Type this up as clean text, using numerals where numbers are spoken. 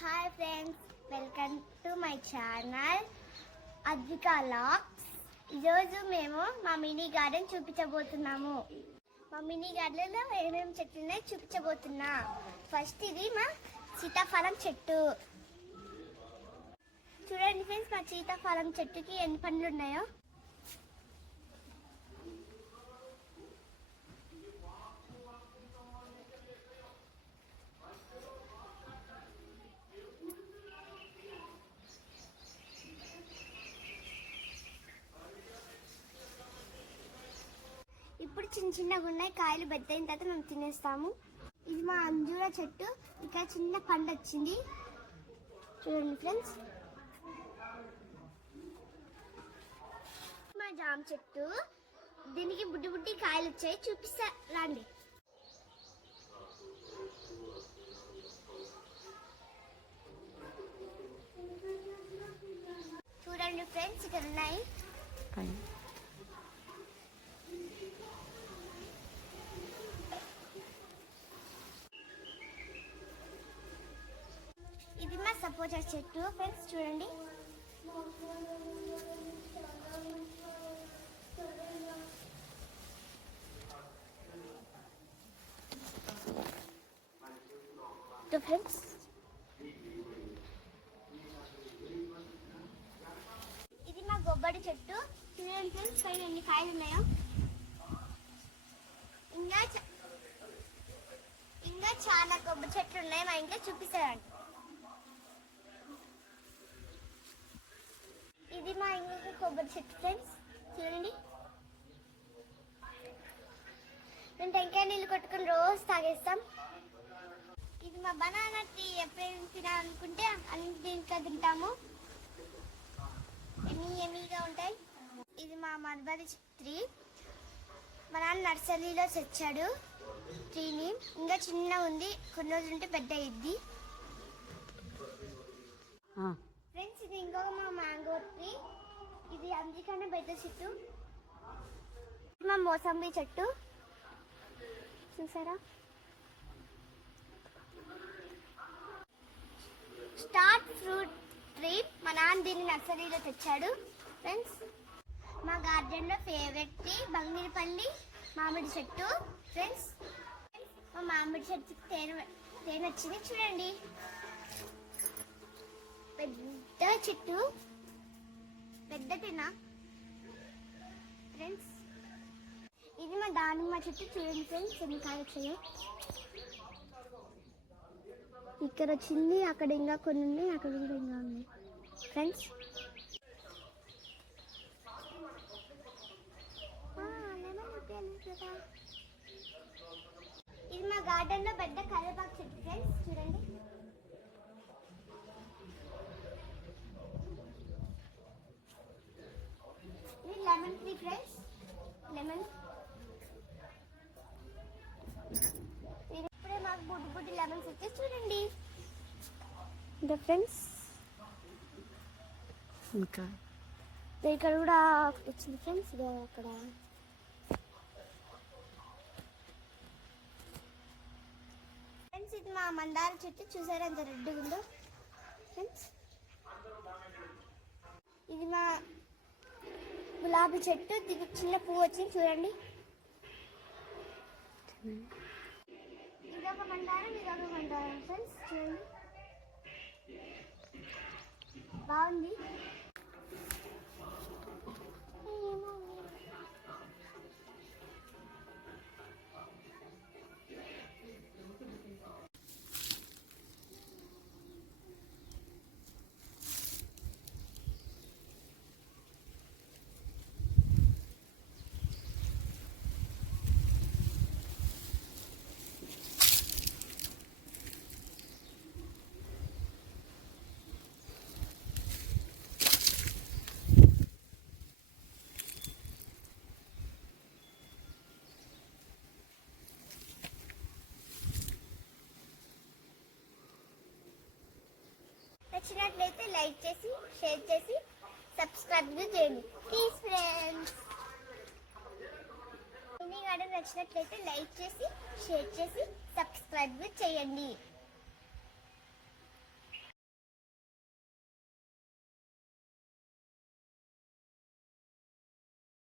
Hi friends, welcome to my channel Advika Looks. ఈరోజు మేము మా మినీ గార్డెన్ చూపించబోతున్నాము. మా మినీ గార్డెన్లో ఏమేమి చెట్లు ఉన్నాయో చూపించబోతున్నా. ఫస్ట్ ఇది మా సీతాఫలం చెట్టు. చూడండి ఫ్రెండ్స్, మా సీతాఫలం చెట్టుకి ఎన్ని పండ్లు ఉన్నాయో. ఇప్పుడు చిన్న చిన్నగా ఉన్నాయి, కాయలు పెద్ద అయిన తర్వాత మేము తినేస్తాము. ఇది మా అంజూర చెట్టు, ఇక్కడ చిన్న పండు వచ్చింది చూడండి ఫ్రెండ్స్. మా జామ చెట్టు, దీనికి బుడ్డి బుడ్డి కాయలు వచ్చాయి, చూపిస్తా రండి. చూడండి ఫ్రెండ్స్, ఇక్కడ ఉన్నాయి. ఇది మా సపోటా చెట్టు ఫ్రెండ్స్, చూడండి. ఫ్రెండ్స్, ఇది మా కొబ్బరి చెట్టు, చూడండి ఫ్రెండ్స్, పైన ఎన్ని కాయలు ఉన్నాయో. ఇంకా చాలా కొబ్బరి చెట్లు ఉన్నాయి మా ఇంట్లో, చూపిస్తారండి. ఇది మా ఇంట్లో కొబ్బరి చెట్టు ఫ్రెండ్స్, చూడండి. మేము టెంకాయ నీళ్ళు కొట్టుకుని రోజు తాగేస్తాం. ఇది మా బనానా ట్రీ, ఎప్పుడైనా తినాలనుకుంటే అన్ని దీంట్లో తింటాము, ఎమ్మీగా ఉంటాయి. ఇది మా మల్బరీ ట్రీ, మా నాన్న నర్సరీలో తెచ్చాడు ట్రీని. ఇంకా చిన్న ఉంది, కొన్ని రోజులు ఉంటే పెద్ద అయ్యిద్ది ఫ్రెండ్స్. ఇది ఇంకొక మా మ్యాంగో ట్రీ, ఇది అందుకనే పెద్ద చెట్టు. మా మోసంబి చెట్టు చూసారా. స్టార్ ఫ్రూట్ ట్రీ, మా నాన్న దీన్ని నర్సరీలో తెచ్చాడు ఫ్రెండ్స్. మా గార్డెన్లో ఫేవరెట్ ట్రీ బంగినపల్లి మామిడి చెట్టు ఫ్రెండ్స్. మా మామిడి చెట్టుకి తేనె వచ్చింది చూడండి, పెద్ద చెట్టు, పెద్ద తేనె ఫ్రెండ్స్. ఇది మా దానిమ్మ చెట్టు, చూడండి ఫ్రెండ్స్ ఎన్ని కాయలు వచ్చాయో. ఇక్కడ వచ్చింది, అక్కడ ఇంకా కొన్ని ఉన్నాయి, అక్కడ కూడా ఇంకా ఉన్నాయి ఫ్రెండ్స్. ఇది మా గార్డెన్ లో పెద్ద కరివేపాకు చెట్టు ఫ్రెండ్స్, చూడండి. ఇది లెమన్ ట్రీ ఫ్రెండ్స్, లెమన్. ఇప్పుడే మాకు బుడ్డి బుడ్డి లెమన్స్ వచ్చేసి చూడండి ఫ్రెండ్స్. ఇంకా ఇక్కడ కూడా వచ్చింది ఫ్రెండ్స్, అక్కడ. ఫ్రెండ్స్, ఇది మా మందార చెట్టు, చూసారా ఎంత రెడ్గా ఉందో ఫ్రెండ్స్. ఇది మా గులాబీ చెట్టు, దీనికి చిన్న పువ్వు వచ్చింది చూడండి. ఇదొక మందారం, ఇదొక మందారం ఫ్రెండ్స్, చూడండి బాగుంది. నచ్చినట్లయితే లైక్ చేసి, షేర్ చేసి, సబ్స్క్రైబ్ చేయండి ప్లీజ్ ఫ్రెండ్స్. మినీ గార్డెన్ నచ్చినట్లయితే లైక్ చేసి, షేర్ చేసి, సబ్స్క్రైబ్ చేయండి.